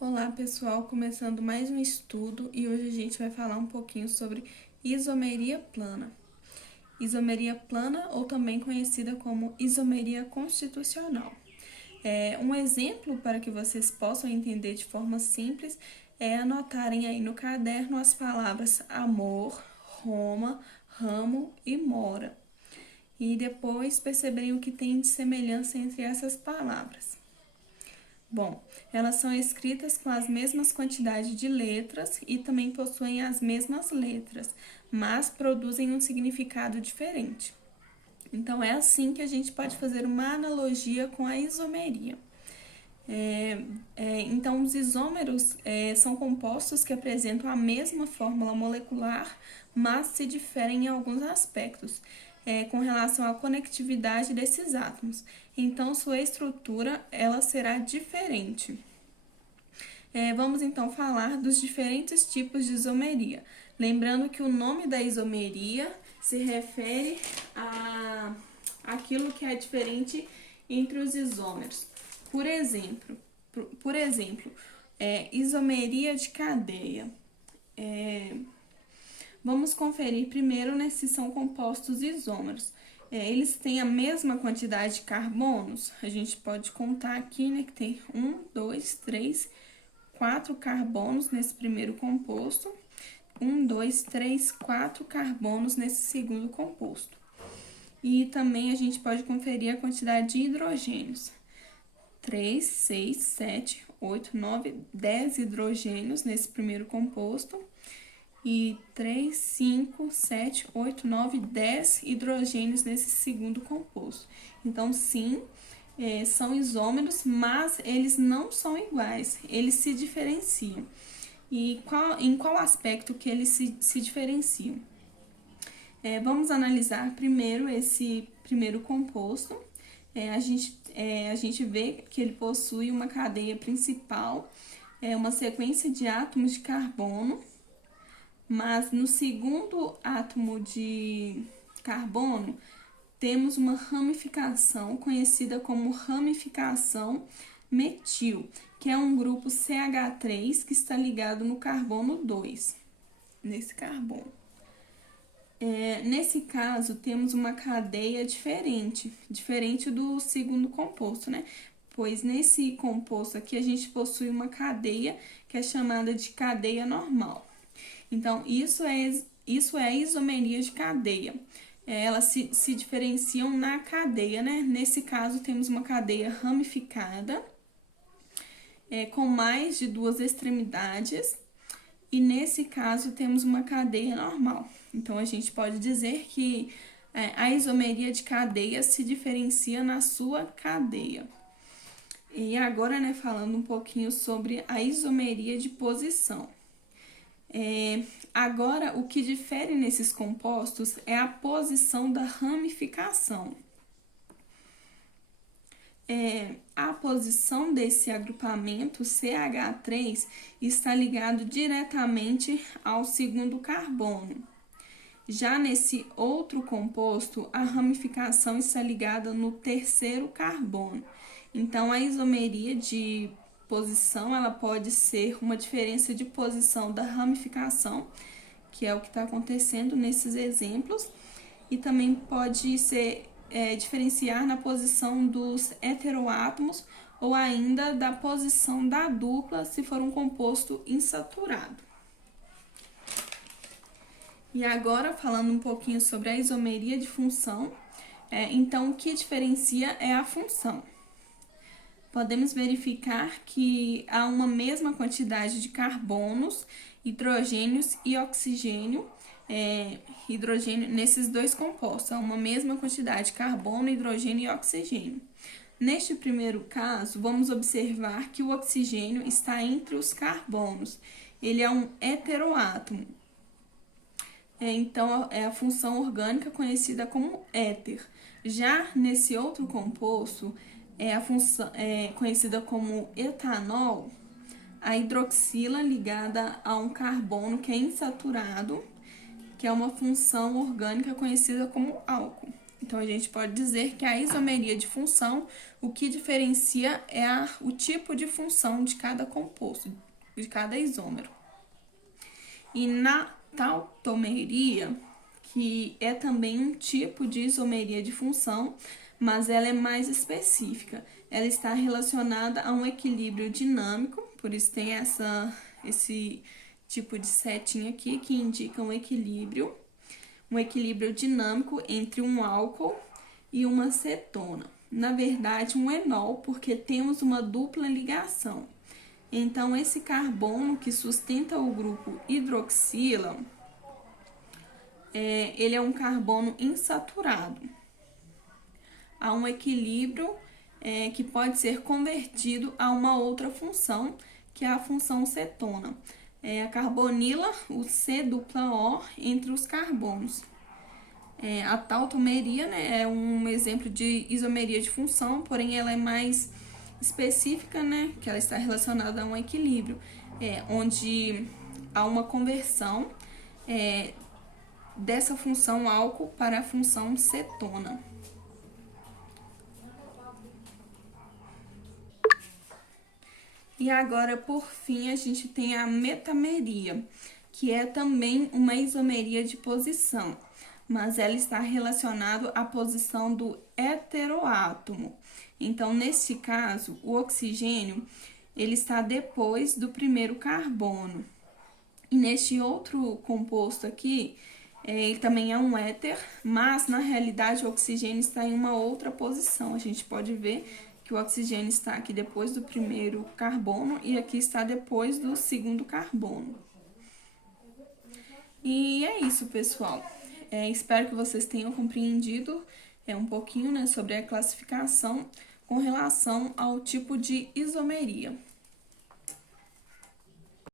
Olá pessoal, começando mais um estudo e hoje a gente vai falar um pouquinho sobre isomeria plana. Isomeria plana ou também conhecida como isomeria constitucional. Um exemplo para que vocês possam entender de forma simples é anotarem aí no caderno as palavras amor, Roma, ramo e mora. E depois perceberem o que tem de semelhança entre essas palavras. Bom, elas são escritas com as mesmas quantidades de letras e também possuem as mesmas letras, mas produzem um significado diferente. Então, é assim que a gente pode fazer uma analogia com a isomeria. Então, os isômeros são compostos que apresentam a mesma fórmula molecular, mas se diferem em alguns aspectos, com relação à conectividade desses átomos. Então, sua estrutura ela será diferente. Vamos então falar dos diferentes tipos de isomeria. Lembrando que o nome da isomeria se refere a aquilo que é diferente entre os isômeros. Por exemplo, isomeria de cadeia. Vamos conferir primeiro, né, se são compostos isômeros. Eles têm a mesma quantidade de carbonos? A gente pode contar aqui, né, que tem 1, 2, 3, 4 carbonos nesse primeiro composto. 1, 2, 3, 4 carbonos nesse segundo composto. E também a gente pode conferir a quantidade de hidrogênios. 3, 6, 7, 8, 9, 10 hidrogênios nesse primeiro composto. E 3, 5, 7, 8, 9, 10 hidrogênios nesse segundo composto. Então, sim, são isômeros, mas eles não são iguais, eles se diferenciam. E em qual aspecto que eles se diferenciam? Vamos analisar primeiro esse primeiro composto. A gente vê que ele possui uma cadeia principal, uma sequência de átomos de carbono, mas no segundo átomo de carbono temos uma ramificação conhecida como ramificação metil, que é um grupo CH3 que está ligado no carbono 2, nesse carbono. Nesse caso, temos uma cadeia diferente do segundo composto, né? Pois nesse composto aqui a gente possui uma cadeia que é chamada de cadeia normal. Então, isso é a isomeria de cadeia. Elas se diferenciam na cadeia, né? Nesse caso, temos uma cadeia ramificada, com mais de duas extremidades, e nesse caso, temos uma cadeia normal. Então, a gente pode dizer que a isomeria de cadeia se diferencia na sua cadeia. E agora, né, falando um pouquinho sobre a isomeria de posição. Agora, o que difere nesses compostos é a posição da ramificação. A posição desse agrupamento CH3 está ligado diretamente ao segundo carbono. Já nesse outro composto, a ramificação está ligada no terceiro carbono. Então, a isomeria de posição, ela pode ser uma diferença de posição da ramificação, que é o que está acontecendo nesses exemplos, e também pode ser diferenciar na posição dos heteroátomos ou ainda da posição da dupla, se for um composto insaturado. E agora, falando um pouquinho sobre a isomeria de função, então o que diferencia é a função. Podemos verificar que há uma mesma quantidade de carbonos, hidrogênios e oxigênio, hidrogênio nesses dois compostos, há uma mesma quantidade de carbono, hidrogênio e oxigênio. Neste primeiro caso, vamos observar que o oxigênio está entre os carbonos, ele é um heteroátomo. Então, é a função orgânica conhecida como éter. Já nesse outro composto, a função conhecida como etanol, a hidroxila ligada a um carbono que é insaturado, que é uma função orgânica conhecida como álcool. Então, a gente pode dizer que a isomeria de função, o que diferencia é o tipo de função de cada composto, de cada isômero. E na tautomeria, que é também um tipo de isomeria de função, mas ela é mais específica. Ela está relacionada a um equilíbrio dinâmico, por isso tem esse tipo de setinha aqui que indica um equilíbrio dinâmico entre um álcool e uma cetona. Na verdade, um enol, porque temos uma dupla ligação. Então, esse carbono que sustenta o grupo hidroxila, ele é um carbono insaturado. Há um equilíbrio que pode ser convertido a uma outra função, que é a função cetona. A carbonila, o C-O, entre os carbonos. A tautomeria, né, é um exemplo de isomeria de função, porém ela é mais específica, né, que ela está relacionada a um equilíbrio, onde há uma conversão dessa função álcool para a função cetona. E agora, por fim, a gente tem a metameria, que é também uma isomeria de posição, mas ela está relacionada à posição do heteroátomo. Então, nesse caso, o oxigênio ele está depois do primeiro carbono. E neste outro composto aqui, ele também é um éter, mas na realidade o oxigênio está em uma outra posição. A gente pode ver que o oxigênio está aqui depois do primeiro carbono e aqui está depois do segundo carbono. E é isso, pessoal. Espero que vocês tenham compreendido um pouquinho, né, sobre a classificação com relação ao tipo de isomeria.